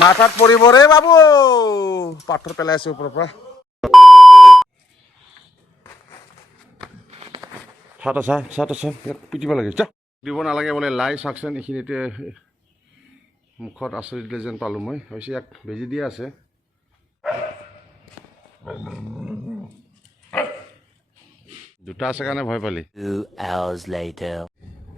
মাথাত পৰিব ৰে বাবু পাথৰ পেলাই আছে ওপৰৰ পৰা চাট আছে ইয়াক পিটিব লাগে দিব নালাগে বোলে লাই চাকচোন এইখিনিতে মুখত আচৰিত যেন পালোঁ মই হৈছে ইয়াক বেজি দিয়া আছে দুটা আছে কাৰণে ভয় পালি 2 hours later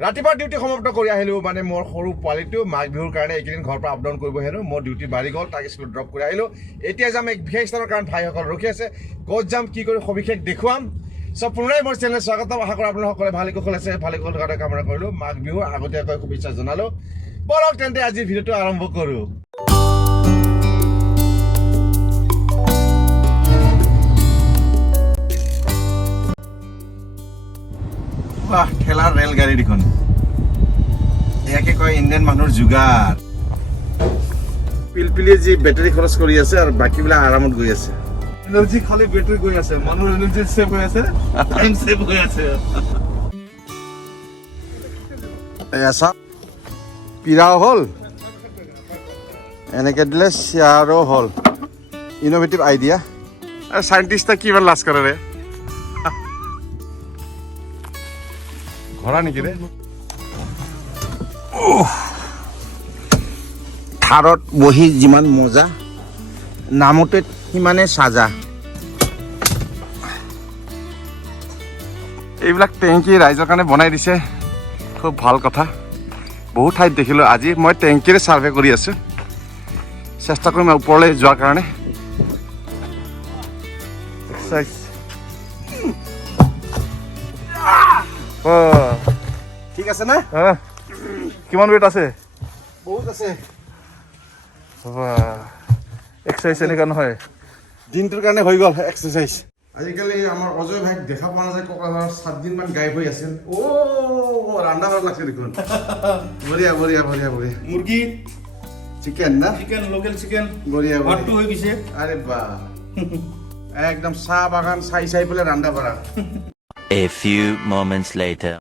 ৰাতিপুৱা ডিউটি সমাপ্ত কৰি আহিলোঁ মানে মোৰ সৰু পোৱালিটো মাঘ বিহুৰ কাৰণে এইকেইদিন ঘৰৰ পৰা আপ ডাউন কৰিব হেনো মোৰ ডিউটি বাঢ়ি গ'ল তাক স্কুলত ড্ৰপ কৰি আহিলোঁ এতিয়া যাম এক বিশেষ স্থানৰ কাৰণ ভাইসকল ৰখি আছে ক'ত যাম কি কৰি সবিশেষ দেখুৱাম সব পুনৰাই মোৰ চেনেল স্বাগতম আশা কৰোঁ আপোনালোকসকলে ভালে কুশল আছে ভালে কুশল থকাটো কামনা কৰিলোঁ মাঘ বিহু আগতীয়াকৈ শুভেচ্ছা জনালোঁ বলক তেন্তে আজিৰ ভিডিঅ'টো আৰম্ভ কৰোঁ বাহ ঠেলাৰ ৰেলগাড়ী দেখোন ইয়াকে কয় ইণ্ডিয়ান মানুহৰ যোগাৰ পিলপিলিয়ে যি বেটাৰী খৰচ কৰি আছে আৰু বাকীবিলাক আৰামত গৈ আছে এনাৰ্জি খালি বেটাৰী গৈ আছে মানুহৰ এনাৰ্জি সেভ হৈ আছে টাইম সেভ হৈ আছে এসা পিৰাও হ'ল এনেকে দিলে শ্বেয়াৰো হ'ল ইনোভেটিভ আইডিয়া আৰু সাইণ্টিষ্টে কিমান লাজ কৰে ৰে ঘৰা নেকি ৰে থাৰত বহি যিমান মজা নামতে সিমানে সাজা এইবিলাক টেংকি ৰাইজৰ কাৰণে বনাই দিছে খুব ভাল কথা বহুত ঠাইত দেখিলোঁ আজি মই টেংকিৰে ছাৰ্ভে কৰি আছোঁ চেষ্টা কৰিম ওপৰলৈ যোৱাৰ কাৰণে ঠিক আছে না কিমান ৱেট আছে বহুত আছে এক্সাৰচাইজ এনেকুৱা নহয় দিনটোৰ কাৰণে হৈ গ'ল এক্সাৰচাইজ আজিকালি আমাৰ অজয় ভাইক দেখা পোৱা নাযায় ককালৰ 7 দিনমান গায়ব হৈ আছিল ৰান্ধা ভাল লাগছে দেখোন বঢ়িয়া বঢ়িয়া বঢ়িয়া বঢ়িয়া মুৰ্গী চিকেন না চিকেন লোকেল চিকেন বঢ়িয়া ভাতটো হৈ গৈছে আৰে বাহ একদম চাহ বাগান চাই চাই পেলাই ৰান্ধা পাৰা A few moments later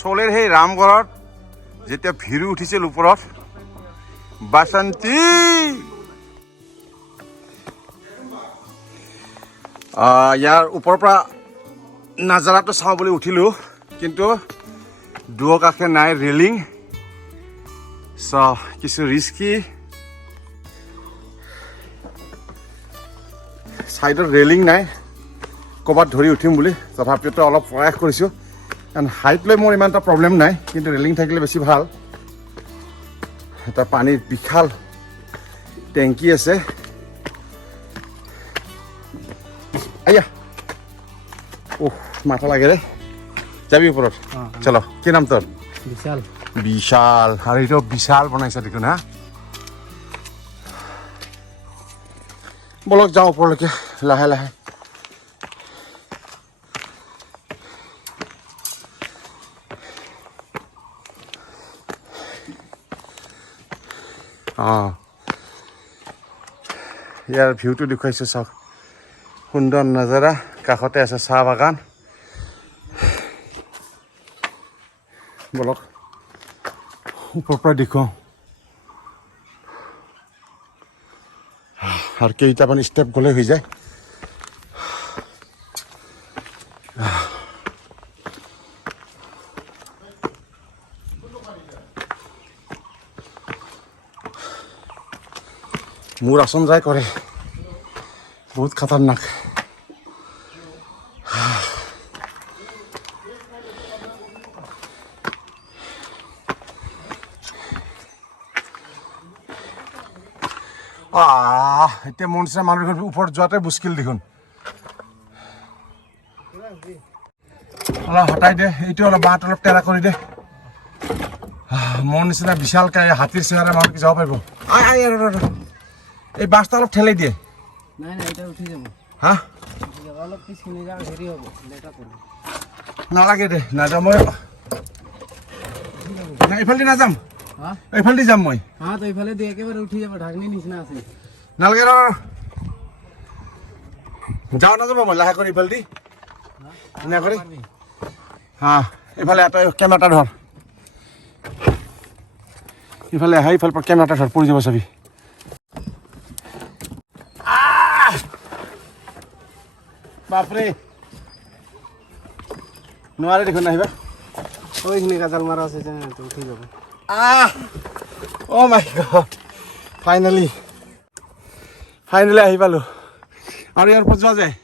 চলেৰ সেই ৰামগড়ত যেতিয়া ভিৰ উঠিছিল ওপৰত বাসন্তী ইয়াৰ ওপৰৰ পৰা নাজাৰাটো চাওঁ বুলি উঠিলোঁ কিন্তু দুয়ো কাষে নাই ৰেলিং কিছু ৰিস্কি ছাইডত ৰেলিং নাই ক'ৰবাত ধৰি উঠিম বুলি তথাপিতো অলপ প্ৰয়াস কৰিছোঁ কাৰণ হাইট লৈ মোৰ ইমান এটা প্ৰব্লেম নাই কিন্তু ৰেলিং থাকিলে বেছি ভাল এটা পানীৰ বিশাল টেংকি আছে আয়া মাথা লাগে ৰে যাবি ওপৰত চলো কি নাম তোৰ বিশাল বিশাল আৰু এইটো বিশাল বনাইছে দেখোন হা বলক যাওঁ ওপৰলৈকে লাহে লাহে ইয়াৰ ভিউটো দেখুৱাইছোঁ চাওক সুন্দৰ নজাৰা কাষতে আছে চাহ বাগান বলক ওপৰৰ পৰা দেখুৱাওঁ আৰু কেইটামান ষ্টেপ গ'লে হৈ যায় মোৰ আসন যায় কৰে বহুত খাতাৰনাক এতিয়া মোৰ নিচিনা মানুহ ওপৰত যোৱাতে মুস্কিল দেখোন অলপ হটাই দে এইটো অলপ বাট অলপ টেৰা কৰি দে মোৰ নিচিনা বিশালকায় হাতীৰ চেহেৰা মানুহ যাব পাৰিব এই বাছটা অলপ ঠেলাই দিয়ে নাই নাই এটা উঠি যাব হা অলপ পিছখিনি যাওঁ হেৰি হ'ব লেটা কৰিব নালাগে দে নাযাম মই এইফালে নাযাম হা এইফালে যাম মই হা তো এইফালে দি একেবাৰে উঠি যাব ঢাকনি নিচিনা আছে নালাগে যাওঁ নাযাব মই লাহে কৰি এইফালে দি এনে কৰি হা এইফালে এটা কেমেৰাটা ধৰ ইফালে আহা ইফালৰ পৰা কেমেৰাটা ধৰ পৰি যাব চাবি বাপৰে নোৱাৰে দেখোন আহিবা ওইখিনি কাজাল মাৰা আছে যে তো উঠি যাব অ' মাই গড ফাইনেলি আহি পালোঁ আৰু ইয়াৰ ওপৰত যোৱা যায়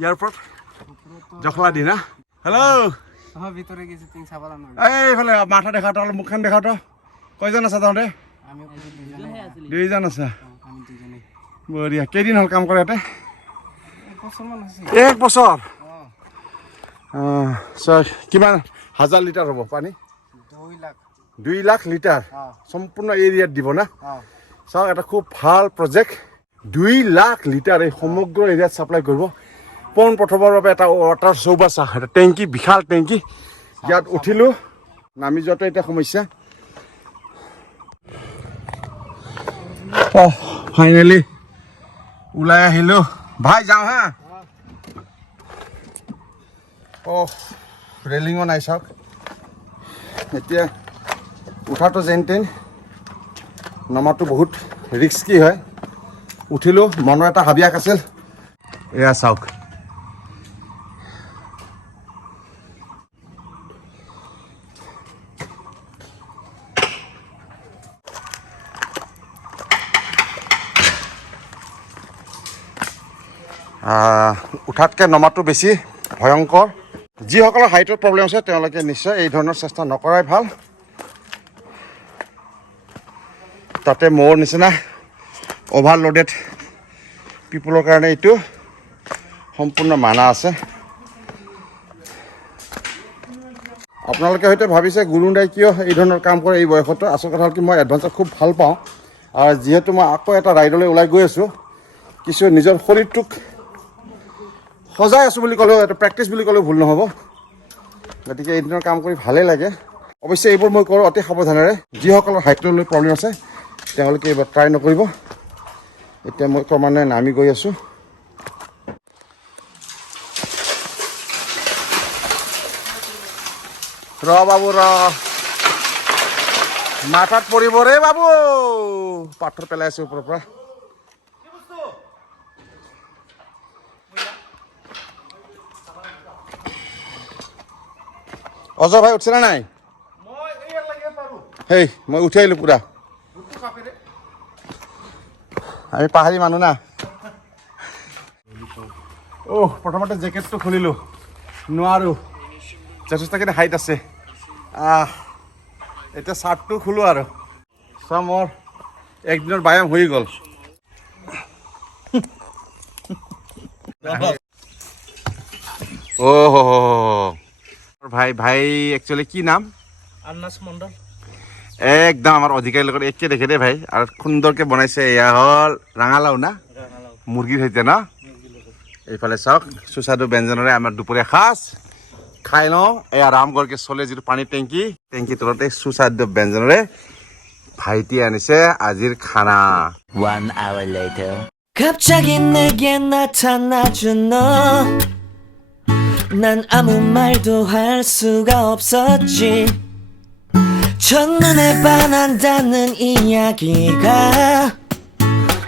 ইয়াৰ ওপৰত জখলা দি না হেল্ল' ভিতরে গেছি তিন সাবালা নয় এইফালে মাথা দেখাওঁতো অলপ মুখখন দেখাওঁতো কয়জন আছা তহঁতে আমি দুইজন আছা আমি দুজনে বঢ়িয়া কেইদিন হ'ল কাম কৰে ইয়াতে এক বছৰমান হৈছে 1 বছৰ কিমান হাজাৰ লিটাৰ হ'ব পানী 2 লাখ লিটাৰ সম্পূৰ্ণ এৰিয়াত দিব না চাওক এটা খুব ভাল প্ৰজেক্ট 2 লাখ লিটাৰ এই সমগ্ৰ এৰিয়াত ছাপ্লাই কৰিব পোনপ্ৰথমৰ বাবে এটা ৱাটাৰ চৌবাচা এটা টেংকি বিশাল টেংকি ইয়াত উঠিলোঁ নামি যোৱাটো এতিয়া সমস্যা ফাইনেলি ওলাই আহিলোঁ ভাই যাওঁ হা ৰেলিঙো নাই চাওক এতিয়া উঠাটো যেন তেন নমাটো বহুত ৰিস্কি হয় উঠিলোঁ মনৰ এটা হাবিয়াস আছিল এয়া চাওক উঠাতকৈ নমাটো বেছি ভয়ংকৰ যিসকলৰ হাইটৰ প্ৰব্লেম আছে তেওঁলোকে নিশ্চয় এই ধৰণৰ চেষ্টা নকৰাই ভাল তাতে মোৰ নিচিনা অভাৰলোডেড পিপুলৰ কাৰণে এইটো সম্পূৰ্ণ মানা আছে আপোনালোকে হয়তো ভাবিছে গুৰুং দাই কিয় এই ধৰণৰ কাম কৰে এই বয়সতো আচল কথা হ'ল কি মই এডভান্সত খুব ভাল পাওঁ আৰু যিহেতু মই আকৌ এটা ৰাইডলৈ ওলাই গৈ আছোঁ কিছু নিজৰ শৰীৰটোক সজাই আছোঁ বুলি ক'লেও এটা প্ৰেক্টিছ বুলি ক'লেও ভুল নহ'ব গতিকে এই ধৰণৰ কাম কৰি ভালেই লাগে অৱশ্যে এইবোৰ মই কৰোঁ অতি সাৱধানেৰে যিসকলৰ হাইটলৈ প্ৰব্লেম আছে তেওঁলোকে এইবাৰ ট্ৰাই নকৰিব এতিয়া মই ক্ৰমান্বয়ে নামি গৈ আছোঁ বাবু মাথাত পৰিব ৰে বাবু পাথৰ পেলাই আছোঁ ওপৰৰ পৰা অজয় ভাই উঠিছে নাই হেই মই উঠি আহিলোঁ পুৰা আমি পাহাৰী মানুহ না প্ৰথমতে জেকেটটো খুলিলোঁ নোৱাৰোঁ যথেষ্টখিনি হাইট আছে এতিয়া চাৰ্টটো খোলোঁ আৰু চোৱা মোৰ একদিনৰ ব্যায়াম হৈ গ'ল ভাই একচুৱেলি কি নাম আন্নাস মণ্ডল একদম আমাৰ অধিকাৰীৰ লগত একে দেখে দেই ভাই আৰু সুন্দৰকৈ বনাইছে এয়া হ'ল ৰাঙালাও না মুৰ্গীৰ সৈতে ন এইফালে চাওক সুস্বাদু ব্যঞ্জনেৰে আমাৰ দুপৰীয়া সাজ খাই লওঁ এয়া ৰামগড়কে চলে যিটো পানী টেংকি তলতে সুস্বাদু ব্যঞ্জনেৰে ভাইটি আনিছে আজিৰ খানা 1 hour later. 갑자기 내게 나타나준 너 난 아무 말도 할 수가 없었지 첫눈에 반한다는 이야기가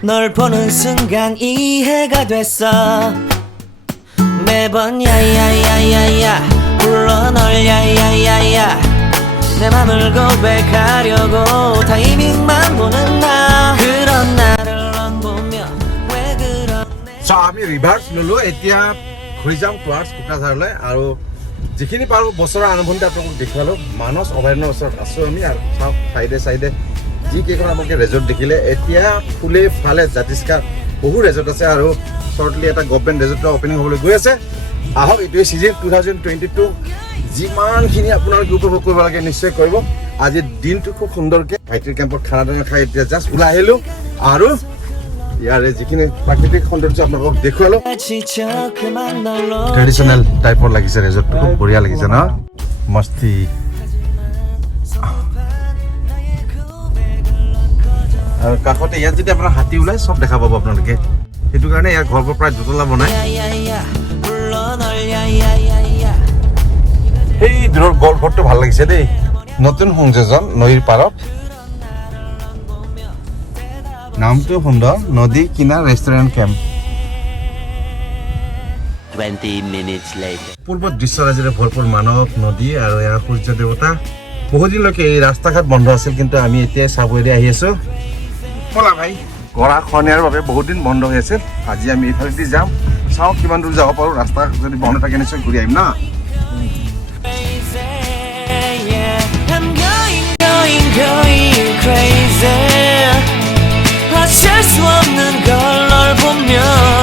널 보는 순간 이해가 됐어 매번 야야야야야 불러 널 야야야야 내 맘을 고백하려고 타이밍만 보는 나 그런 나를 넌 보며 왜 그러네 আমি ৰিভাৰ্ছ ল'লোঁ এতিয়া ঘূৰি যাম টুৱাৰ্ডছ কোকৰাঝাৰলৈ আৰু যিখিনি পাৰোঁ বছৰৰ আৰম্ভণিতে আপোনালোকক দেখুৱালোঁ মানস অভয়াৰণ্যৰ ওচৰত আছোঁ আমি আৰু চাওক চাইডে যিকেইখন আপোনালোকে ৰেজৰ্ট দেখিলে এতিয়া ফুলে ফালে জাতিষ্কাৰ বহু ৰেজৰ্ট আছে আৰু শ্বৰ্টলি এটা গভৰ্ণমেণ্ট ৰেজৰ্টৰ অপেনিং হ'বলৈ গৈ আছে আহক এইটোৱে ছিজন 2022 যিমানখিনি আপোনালোকে উপভোগ কৰিব লাগে নিশ্চয় কৰিব আজিৰ দিনটো খুব সুন্দৰকৈ ভাইটিৰ কেম্পত খানা দানা খাই এতিয়া জাষ্ট ওলাই আহিলোঁ আৰু ইয়াৰে যিখিনি প্ৰাকৃতিক সৌন্দৰ্য আপোনালোকক দেখুৱালোঁ 지쳐 그만 널로 ট্ৰেডিশ্যনেল টাইপৰ লাগিছে ৰেজৰ্টটো খুব বঢ়িয়া লাগিছে ন মস্তি আৰু কাষতে ইয়াত যদি আপোনাৰ হাতী ওলাই চব দেখা পাব আপোনালোকে সেইটো কাৰণে ইয়াৰ ঘৰবোৰ প্ৰায় দুতলা বনায় 야야야 불러 널 야야야야 সেই দূৰৰ গল্ফটো ভাল লাগিছে দেই নতুন সংযোজন নদীৰ পাৰত নামটো সুন্দৰ নদী কিনাৰ ৰেষ্টুৰেণ্ট কেম্প 20 minutes later. পূৰ্বত দৃশ্যৰাজিৰে ভৰপূৰ মানৱ নদী আৰু ইয়াৰ সূৰ্য দেৱতা বহুদিনলৈকে এই ৰাস্তা ঘাট বন্ধ আছিল কিন্তু আমি এতিয়া চাবুৱাৰী আহি আছো বলা ভাই গৰাখনীয়াৰ বাবে বহুত দিন বন্ধ হৈ আছিল আজি আমি এইফালেদি যাম চাওঁ কিমান দূৰ যাব পাৰোঁ ৰাস্তা যদি বন্ধ থাকে নিশ্চয় ঘূৰি আহিম না I'm going crazy 어쩔 수 없는 걸 널 보면